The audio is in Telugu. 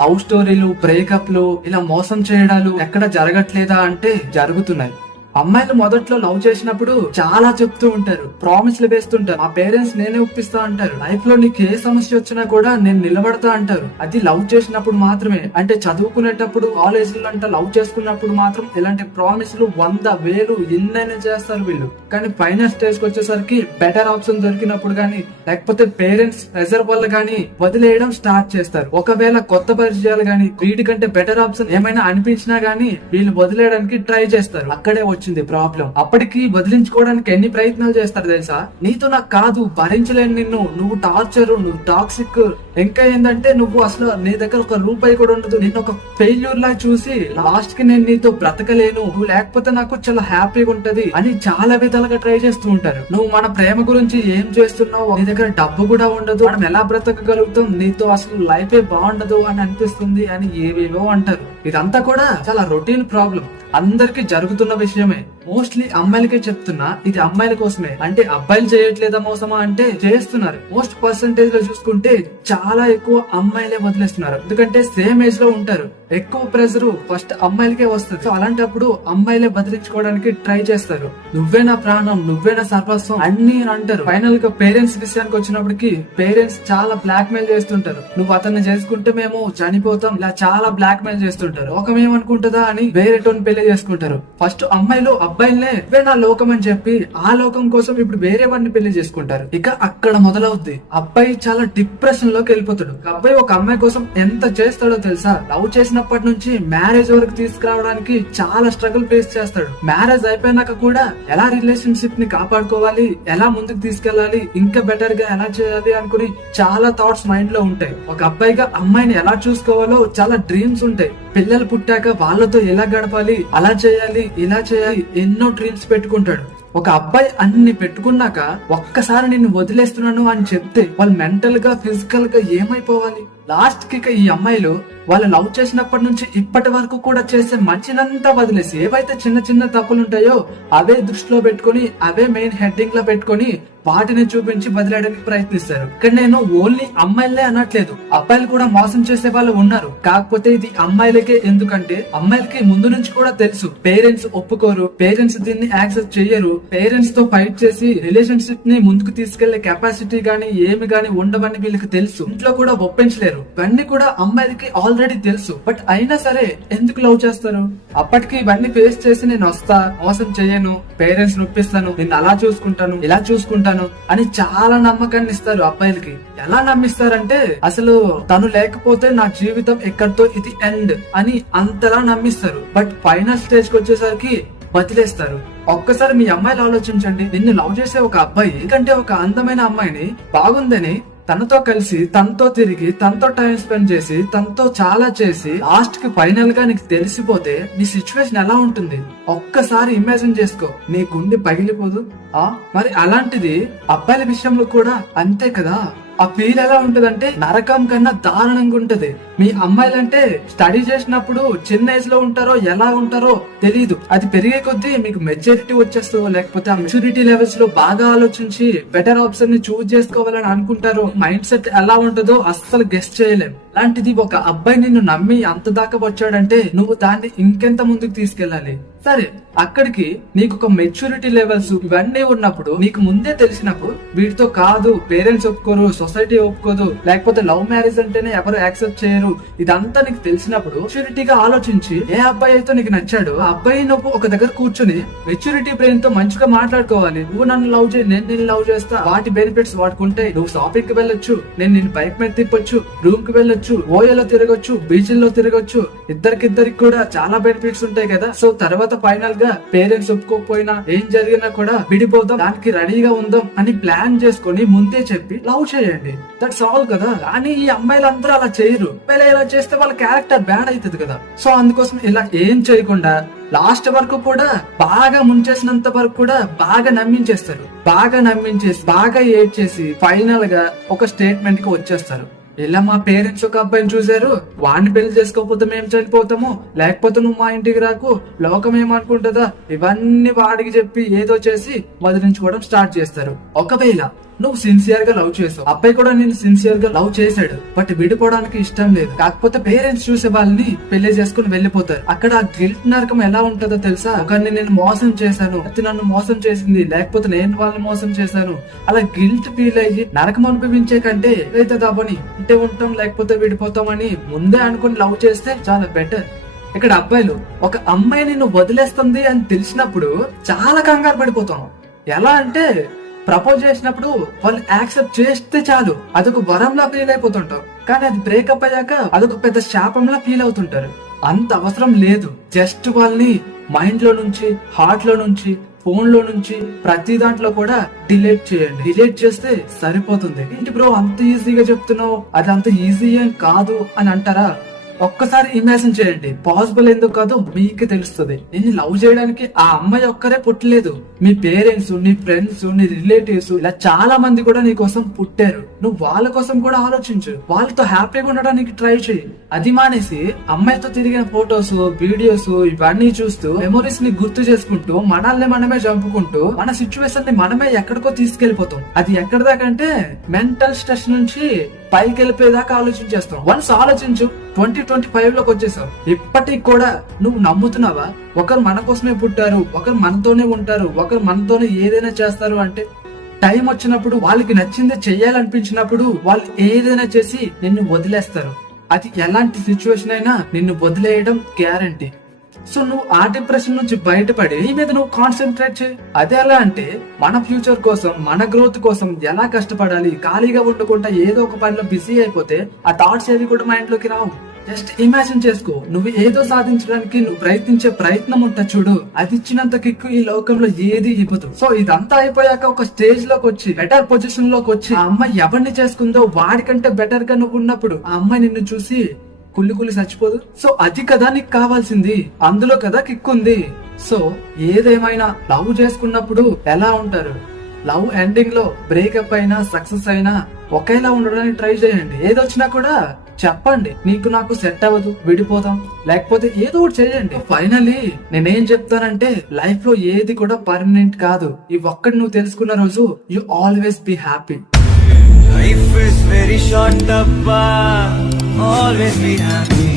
లవ్ స్టోరీలు, బ్రేకప్లు, ఇలా మోసం చేయడాలు ఎక్కడ జరగట్లేదా అంటే జరుగుతున్నాయి. అమ్మాయిలు మొదట్లో లవ్ చేసినప్పుడు చాలా చెప్తూ ఉంటారు, ప్రామిస్లు వేస్తుంటారు. మా పేరెంట్స్ నేనే ఒప్పిస్తా అంటారు. లైఫ్ లో నీకు ఏ సమస్య వచ్చినా కూడా నేను నిలబడతా అంటారు. అది లవ్ చేసినప్పుడు మాత్రమే. అంటే చదువుకునేటప్పుడు, కాలేజీలో అంటే లవ్ చేసుకున్నప్పుడు మాత్రం ఇలాంటి ప్రామిస్లు 100,000 ఎన్నైనా చేస్తారు వీళ్ళు. కానీ ఫైనల్ స్టేజ్ కి వచ్చేసరికి బెటర్ ఆప్షన్ దొరికినప్పుడు గానీ, లేకపోతే పేరెంట్స్ ప్రెజర్ వల్ల గానీ వదిలేయడం స్టార్ట్ చేస్తారు. ఒకవేళ కొత్త పరిచయాలు గానీ, వీటికంటే బెటర్ ఆప్షన్ ఏమైనా అనిపించినా గానీ వీళ్ళు వదిలేయడానికి ట్రై చేస్తారు. అక్కడే వచ్చింది ప్రాబ్లం. అప్పటికి వదిలించుకోవడానికి ఎన్ని ప్రయత్నాలు చేస్తారు తెలుసా? నీతో నాకు కాదు, భరించలేను నిన్ను, నువ్వు టార్చర్, నువ్వు టాక్సిక్, ఇంకా ఏంటంటే నువ్వు అసలు నీ దగ్గర ఒక రూపాయి కూడా ఉండదు, నేను ఒక ఫెయిల్యూర్ లా చూసి లాస్ట్ కి నేను నీతో బ్రతకలేను, నువ్వు లేకపోతే నాకు చాలా హ్యాపీగా ఉంటది అని చాలా విధాలుగా ట్రై చేస్తూ ఉంటారు. నువ్వు మన ప్రేమ గురించి ఏం చేస్తున్నావు, నీ దగ్గర డబ్బు కూడా ఉండదు, మనం ఎలా బ్రతకగలుగుతాం, నీతో అసలు లైఫ్ బాగుండదు అని అనిపిస్తుంది అని ఏవేవో అంటారు. ఇదంతా కూడా చాలా రొటీన్ ప్రాబ్లం, అందరికి జరుగుతున్న విషయమే. మోస్ట్లీ అమ్మాయిలకే చెప్తున్నా, ఇది అమ్మాయిల కోసమే. అంటే అబ్బాయిలు చేయట్లేదా మోసమా అంటే చేస్తున్నారు. మోస్ట్ పర్సెంటేజ్ లో చూసుకుంటే చాలా ఎక్కువ అమ్మాయిలే వదిలేస్తున్నారు. ఎందుకంటే సేమ్ ఏజ్ లో ఉంటారు, ఎక్కువ ప్రెజర్ ఫస్ట్ అమ్మాయిలకే వస్తుంది. సో అలాంటప్పుడు అమ్మాయిలే బదిలించుకోవడానికి ట్రై చేస్తారు. నువ్వే నా ప్రాణం, నువ్వే నా సర్వస్వం అన్ని అంటారు. ఫైనల్ గా పేరెంట్స్ విషయానికి వచ్చినప్పటికి పేరెంట్స్ చాలా బ్లాక్ మెయిల్ చేస్తుంటారు. నువ్వు అతన్ని చేసుకుంటే మేము చనిపోతాం, ఇలా చాలా బ్లాక్ మెయిల్ చేస్తుంటారు. ఒకమేమనుకుంటుందా అని వేరేటోని పెళ్లి చేసుకుంటారు. ఫస్ట్ అమ్మాయిలు అబ్బాయిలే నా లోకం అని చెప్పి ఆ లోకం కోసం ఇప్పుడు వేరే వాడిని పెళ్లి చేసుకుంటారు. ఇక అక్కడ మొదలవుద్ది. అబ్బాయి చాలా డిప్రెషన్ లోకి వెళ్ళిపోతాడు. అబ్బాయి ఒక అమ్మాయి కోసం ఎంత చేస్తాడో తెలుసా? లవ్ చేసినప్పటి నుంచి మ్యారేజ్ వరకు తీసుకురావడానికి చాలా స్ట్రగుల్ ఫేస్ చేస్తాడు. మ్యారేజ్ అయిపోయినాక కూడా ఎలా రిలేషన్షిప్ ని కాపాడుకోవాలి, ఎలా ముందుకు తీసుకెళ్లాలి, ఇంకా బెటర్ గా ఎలా చేయాలి అనుకుని చాలా థాట్స్ మైండ్ లో ఉంటాయి. ఒక అబ్బాయిగా అమ్మాయిని ఎలా చూసుకోవాలో చాలా డ్రీమ్స్ ఉంటాయి. పిల్లలు పుట్టాక వాళ్ళతో ఎలా గడపాలి, అలా చేయాలి, ఇలా చేయాలి, ఎన్నో డ్రీమ్స్ పెట్టుకుంటాడు. ఒక అబ్బాయి అన్ని పెట్టుకున్నాక ఒక్కసారి నిన్ను వదిలేస్తున్నాను అని చెప్తే వాళ్ళు మెంటల్ గా, ఫిజికల్ గా ఏమైపోవాలి? లాస్ట్ కి ఈ అమ్మాయిలు వాళ్ళు లవ్ చేసినప్పటి నుంచి ఇప్పటి వరకు కూడా చేసే మంచినంతా వదిలేసి ఏవైతే చిన్న చిన్న తప్పులు ఉంటాయో అవే దృష్టిలో పెట్టుకుని, అవే మెయిన్ హెడ్డింగ్ లో పెట్టుకుని వాటిని చూపించి వదిలేయడానికి ప్రయత్నిస్తారు. ఇక్కడ నేను ఓన్లీ అమ్మాయిలే అనట్లేదు, అబ్బాయిలు కూడా మోసం చేసే వాళ్ళు ఉన్నారు. కాకపోతే ఇది అమ్మాయిలకే. ఎందుకంటే అమ్మాయిలకి ముందు నుంచి కూడా తెలుసు పేరెంట్స్ ఒప్పుకోరు, పేరెంట్స్ దీన్ని యాక్సెప్ట్ చెయ్యరు, పేరెంట్స్ తో ఫైట్ చేసి రిలేషన్షిప్ ని ముందుకు తీసుకెళ్లే కెపాసిటీ గానీ ఏమి గానీ ఉండవని వీళ్ళకి తెలుసు. ఇంట్లో కూడా ఒప్పించలేరు. ఇవన్నీ కూడా అమ్మాయిలకి ఆల్రెడీ తెలుసు. బట్ అయినా సరే ఎందుకు లవ్ చేస్తారు? అప్పటికి ఇవన్నీ ఫేస్ చేసి నేను వస్తా, మోసం చేయను, పేరెంట్స్ నొప్పిస్తాను, నిన్ను అలా చూసుకుంటాను, ఇలా చూసుకుంటాను అని చాలా నమ్మకాన్ని ఇస్తారు అబ్బాయిలకి. ఎలా నమ్మిస్తారంటే అసలు తను లేకపోతే నా జీవితం ఎక్కడితో ఇది ఎండ్ అని అంతలా నమ్మిస్తారు. బట్ ఫైనల్ స్టేజ్ కి వచ్చేసరికి వదిలేస్తారు. ఒక్కసారి మీ అమ్మాయిలు ఆలోచించండి. నిన్ను లవ్ చేసే ఒక అబ్బాయి కంటే ఒక అందమైన అమ్మాయిని బాగుందని తనతో కలిసి, తనతో తిరిగి, తనతో టైం స్పెండ్ చేసి, తనతో చాలా చేసి లాస్ట్ కి ఫైనల్ గా నీకు తెలిసిపోతే నీ సిచ్యువేషన్ ఎలా ఉంటుంది ఒక్కసారి ఇమాజిన్ చేసుకో. నీ గుండె పగిలిపోదు? మరి అలాంటిది అబ్బాయిల విషయంలో కూడా అంతే కదా. ఆ ఫీల్ ఎలా ఉంటదంటే నరకం కన్నా దారుణంగా ఉంటది. మీ అమ్మాయిలంటే స్టడీ చేసినప్పుడు చిన్న ఏజ్ లో ఉంటారో ఎలా ఉంటారో తెలీదు. అది పెరిగే కొద్దీ మీకు మెచ్యూరిటీ వచ్చేస్తో, లేకపోతే ఆ మెచ్యూరిటీ లెవెల్స్ లో బాగా ఆలోచించి బెటర్ ఆప్షన్ ని చూస్ చేసుకోవాలని అనుకుంటారు. మైండ్ సెట్ ఎలా ఉంటుందో అస్సలు గెస్ట్ చేయలేం. అలాంటిది ఒక అబ్బాయి నిన్ను నమ్మి అంత దాకా వచ్చాడంటే నువ్వు దాన్ని ఇంకెంత ముందుకు తీసుకెళ్ళాలి? సరే, అక్కడికి నీకు ఒక మెచ్యూరిటీ లెవెల్స్ ఇవన్నీ ఉన్నప్పుడు, నీకు ముందే తెలిసినప్పుడు వీటితో కాదు, పేరెంట్స్ ఒప్పుకోరు, సొసైటీ ఒప్పుకోదు, లేకపోతే లవ్ మ్యారేజ్ అంటేనే ఎవరు యాక్సెప్ట్ చేయరు, ఇదంతా నీకు తెలిసినప్పుడు మెచ్యూరిటీగా ఆలోచించి ఏ అబ్బాయి అయితే నీకు నచ్చాడు ఆ అబ్బాయి నువ్వు ఒక దగ్గర కూర్చుని మెచ్యూరిటీ బ్రెయిన్ తో మంచిగా మాట్లాడుకోవాలి. నువ్వు నన్ను లవ్ చేయి, నేను నిన్ను లవ్ చేస్తా, వాటి బెనిఫిట్స్ వాడుకుంటాయి. నువ్వు షాపింగ్ కి వెళ్ళొచ్చు, నేను నిన్ను బైక్ మీద తిప్పొచ్చు, రూమ్ కి వెళ్ళొచ్చు, ఓయోలో తిరగొచ్చు, బీచ్ల్లో తిరగొచ్చు, ఇద్దరికి కూడా చాలా బెనిఫిట్స్ ఉంటాయి కదా. సో తర్వాత ఫైనల్ గా పేరెంట్స్ ఒప్పుకోకపోయినా ఏం జరిగినా కూడా విడిపోదాం, దానికి రెడీగా ఉందాం అని ప్లాన్ చేసుకుని ముందే చెప్పి లవ్ చేయండి. దట్స్ ఆల్ కదా. కానీ ఈ అమ్మాయిలందరూ అలా చేయరు. ఇలా చేస్తే వాళ్ళ క్యారెక్టర్ బ్యాడ్ అవుతుంది కదా. సో అందుకోసం ఇలా ఏం చేయకుండా లాస్ట్ వరకు కూడా బాగా ముంచేసినంత వరకు కూడా బాగా నమ్మించేస్తారు. బాగా నమ్మించేసి బాగా ఏడ్ చేసి ఫైనల్ గా ఒక స్టేట్మెంట్ కి వచ్చేస్తారు. ఇలా మా పేరెంట్స్ ఒక అబ్బాయిని చూసారు, వాడిని పెళ్లి చేసుకోకపోతే మేము చనిపోతాము, లేకపోతే నువ్వు మా ఇంటికి రాకు, లోకం ఏమనుకుంటుందా, ఇవన్నీ వాడికి చెప్పి ఏదో చేసి వదిలించుకోవడం స్టార్ట్ చేస్తారు. ఒకవేళ నువ్వు సిన్సియర్ గా లవ్ చేసావు, అబ్బాయి కూడా నేను సిన్సియర్ గా లవ్ చేశాడు, బట్ విడిపోవడానికి ఇష్టం లేదు. కాకపోతే పేరెంట్స్ చూసే వాళ్ళని పెళ్లి చేసుకుని వెళ్ళిపోతారు. అక్కడ ఆ గిల్ట్ నరకం ఎలా ఉంటుందో తెలుసా? ఒకరిని నేను మోసం చేశాను, అది నన్ను మోసం చేసింది, లేకపోతే నేను వాళ్ళని మోసం చేశాను, అలా గిల్ట్ ఫీల్ అయ్యి నరకం అనుభవించే కంటే అయితే దాబని ఉంటే ఉంటాం లేకపోతే విడిపోతాం అని ముందే అనుకుని లవ్ చేస్తే చాలా బెటర్. ఇక్కడ అబ్బాయిలు ఒక అమ్మాయి నిన్ను వదిలేస్తుంది అని తెలిసినప్పుడు చాలా కంగారు పడిపోతాం. ఎలా అంటే ప్రపోజ్ చేసినప్పుడు వాళ్ళు యాక్సెప్ట్ చేస్తే చాలు అదొక వరంలా ఫీల్ అయిపోతుంటారు, కానీ అది బ్రేకప్ అయ్యాక అదొక పెద్ద శాపంలా ఫీల్ అవుతుంటారు. అంత అవసరం లేదు. జస్ట్ వాళ్ళని మైండ్ లో నుంచి, హార్ట్ లో నుంచి, ఫోన్ లో నుంచి, ప్రతి దాంట్లో కూడా డిలీట్ చేయండి. డిలీట్ చేస్తే సరిపోతుంది. ఏంటి బ్రో అంత ఈజీగా చెప్తున్నావు, అది అంత ఈజీ ఏం కాదు అని అంటారా? ఒక్కసారి ఇమాజిన్ చేయండి. పాసిబుల్ ఎందుకు కాదు మీకు తెలుస్తుంది. నేను లవ్ చేయడానికి ఆ అమ్మాయి ఒక్కరే పుట్టలేదు, మీ పేరెంట్స్, నీ ఫ్రెండ్స్, నీ రిలేటివ్స్ ఇలా చాలా మంది కూడా నీ కోసం పుట్టారు. నువ్వు వాళ్ళ కోసం కూడా ఆలోచించు, వాళ్ళతో హ్యాపీగా ఉండడానికి ట్రై చేయి. అది మానేసి అమ్మాయితో తిరిగిన ఫొటోస్, వీడియోస్ ఇవన్నీ చూస్తూ మెమోరీస్ ని గుర్తు చేసుకుంటూ మనల్ని మనమే చంపుకుంటూ మన సిచ్యువేషన్ ని మనమే ఎక్కడికో తీసుకెళ్లిపోతాం. అది ఎక్కడ దాకా అంటే మెంటల్ స్ట్రెస్ నుంచి పైకి వెళ్ళిపోయేదాకా ఆలోచించేస్తాం. వన్స్ ఆలోచించు, 2025 లోకి వచ్చేసావు. ఇప్పటికి కూడా నువ్వు నమ్ముతున్నావా ఒకరు మన కోసమే పుట్టారు, ఒకరు మనతోనే ఉంటారు, ఒకరు మనతోనే ఏదైనా చేస్తారు అంటే? టైం వచ్చినప్పుడు వాళ్ళకి నచ్చింది చెయ్యాలనిపించినప్పుడు వాళ్ళు ఏదైనా చేసి నిన్ను వదిలేస్తారు. అది ఎలాంటి సిచ్యువేషన్ అయినా నిన్ను వదిలేయడం గ్యారంటీ. సో నువ్వు ఆ డిప్రెషన్ నుంచి బయటపడి నీ మీద నువ్వు కాన్సన్ట్రేట్ చేయి. అదే ఎలా అంటే మన ఫ్యూచర్ కోసం, మన గ్రోత్ కోసం ఎలా కష్టపడాలి, ఖాళీగా ఉండకుండా ఏదో ఒక పనిలో బిజీ అయిపోతే ఆ థాట్స్ ఏవి కూడా మైండ్ లోకి రావు. జస్ట్ ఇమాజిన్ చేసుకో, నువ్వు ఏదో సాధించడానికి నువ్వు ప్రయత్నించే ప్రయత్నం ఉంటా చూడు, అది ఇచ్చినంత కిక్కు ఈ లోకంలో ఏది ఇవ్వదు. సో ఇదంతా అయిపోయాక ఒక స్టేజ్ లోకి వచ్చి, బెటర్ పొజిషన్ లోకి వచ్చి, ఆ అమ్మాయి ఎవరిని చేసుకుందో వాడికంటే బెటర్ గా నువ్వు ఉన్నప్పుడు ఆ అమ్మాయి నిన్ను చూసి కుళ్ళి చచ్చిపోదు. సో అది కదా నీకు కావాల్సింది, అందులో కదా కిక్కుంది. సో ఏదేమైనా లవ్ చేసుకున్నప్పుడు ఎలా ఉంటారు, లవ్ ఎండింగ్ లో బ్రేకప్ అయినా సక్సెస్ అయినా ఒకేలా ఉండడానికి ట్రై చేయండి. ఏదొచ్చినా కూడా చెప్పండి, నీకు నాకు సెట్ అవ్వదు, విడిపోదాం, లేకపోతే ఏదో ఒకటి చేయండి. ఫైనలీ నేనేం చెప్తానంటే లైఫ్ లో ఏది కూడా పర్మనెంట్ కాదు. ఈ ఒక్కటి నువ్వు తెలుసుకున్న రోజు you always be happy. Life is very short, Dabba. Always be happy.